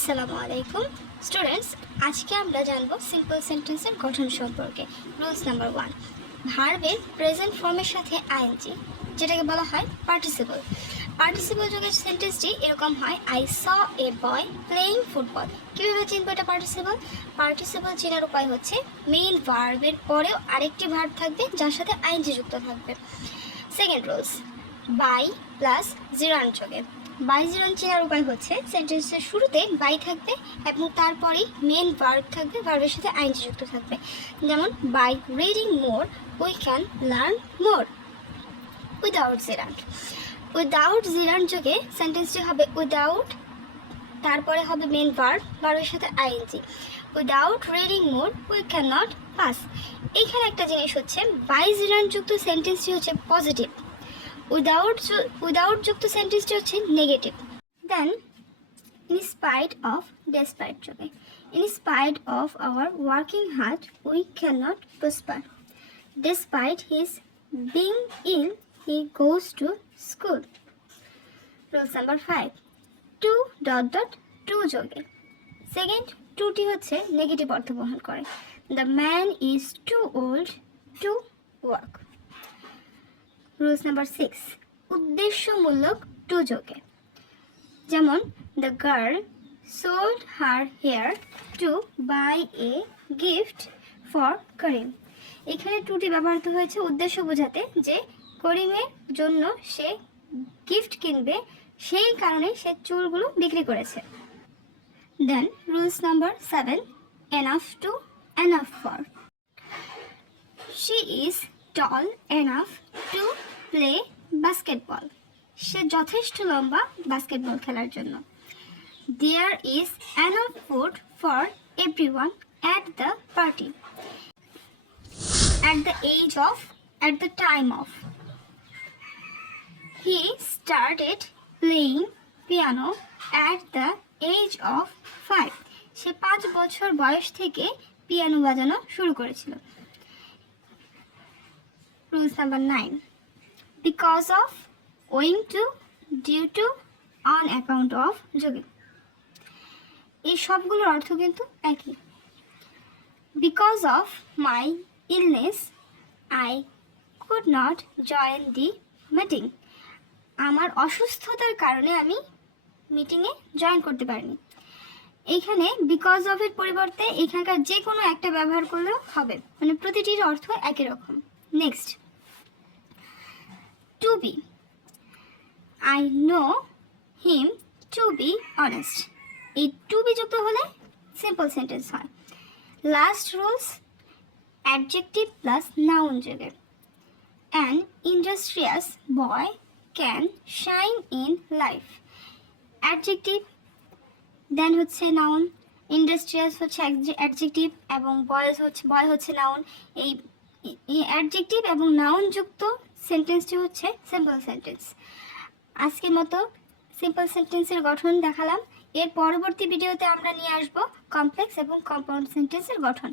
আসসালামু আলাইকুম স্টুডেন্টস, আজকে আমরা জানবো সিম্পল সেন্টেন্সের গঠন সম্পর্কে। রুলস নাম্বার 1, ভার্বের প্রেজেন্ট ফর্মের সাথে আইএনজি, যেটাকে বলা হয় পার্টিসিপল। পার্টিসিপল যুগের সেন্টেন্সটি এরকম হয়, I saw A boy playing football. কীভাবে চিনবো এটা পার্টিসিপল? পার্টিসিপল চেনার উপায় হচ্ছে মেইন ভার্বের পরেও আরেকটি ভার্ব থাকবে যার সাথে আইএনজি যুক্ত থাকবে। সেকেন্ড রুলস, বাই প্লাস জিরান যোগে। বাই জিরান চেনার উপায় হচ্ছে সেন্টেন্সের শুরুতে বাই থাকবে এবং তারপরেই মেন ভার্ব থাকবে, ভার্বের সাথে আইএনজি যুক্ত থাকবে। যেমন by reading more we can learn more. Without gerund, without gerund যোগে সেন্টেন্সটি হবে উইদাউট, তারপরে হবে মেন ভার্ব, ভার্বের সাথে ING. Without reading more we can not pass. এইখানে একটা জিনিস হচ্ছে, বাই জিরান যুক্ত সেন্টেন্সটি হচ্ছে পজিটিভ, উইদাউট যুক্ত সেন্টেন্সটি হচ্ছে negative. Then in spite of, despite যোগে। In spite of our working hard we can not prosper. Despite his being ill he goes to school. Rules number 5, too dot dot to যোগে। Second টুটি হচ্ছে negative অর্থ বহন করে। The man is too old to work. Rules number 6, উদ্দেশ্যমূলক to যোগে। যেমন the girl sold her hair to buy a gift for Karim. এখানে টুটি ব্যবহৃত হয়েছে উদ্দেশ্য বোঝাতে, যে করিমের জন্য সে গিফট কিনবে, সেই কারণে সে চুলগুলো বিক্রি করেছে। Then rules number 7, enough to enough for. She is tall enough to play basketball. সে যথেষ্ট লম্বা বাস্কেটবল খেলার জন্য। There is enough food for everyone at the party. At the age of, at the time of. He started playing piano at the age of 5। সে 5 বছর বয়স থেকে piano বাজানো শুরু করেছিল। Rules number 9, because of, owing to, due to, on account of যোগে। এই সবগুলোর অর্থ কিন্তু একই। Because of my illness I could not join the meeting. আমার অসুস্থতার কারণে আমি মিটিংয়ে জয়েন করতে পারিনি। এইখানে বিকজ অফ এর পরিবর্তে এখানকার যে কোনো একটা ব্যবহার করলেও হবে, মানে প্রতিটির অর্থ একই রকম। Next, to be, I know him to be honest. এই টু বি যুক্ত হলে সিম্পল সেন্টেন্স হয়। Last rules, adjective plus noun যোগে। An industrious boy can shine in life. Adjective, then হচ্ছে নাউন, ইন্ডাস্ট্রিয়াস হচ্ছে অ্যাডজেক্টিভ এবং বয় হচ্ছে নাউন। এই অ্যাডজেক্টিভ এবং নাউন যুক্ত সেন্টেন্সটি হচ্ছে সিম্পল সেন্টেন্স। আজকের মতো সিম্পল সেন্টেন্সের গঠন দেখালাম। এর পরবর্তী ভিডিওতে আমরা নিয়ে আসব কমপ্লেক্স এবং কম্পাউন্ড সেন্টেন্সের গঠন।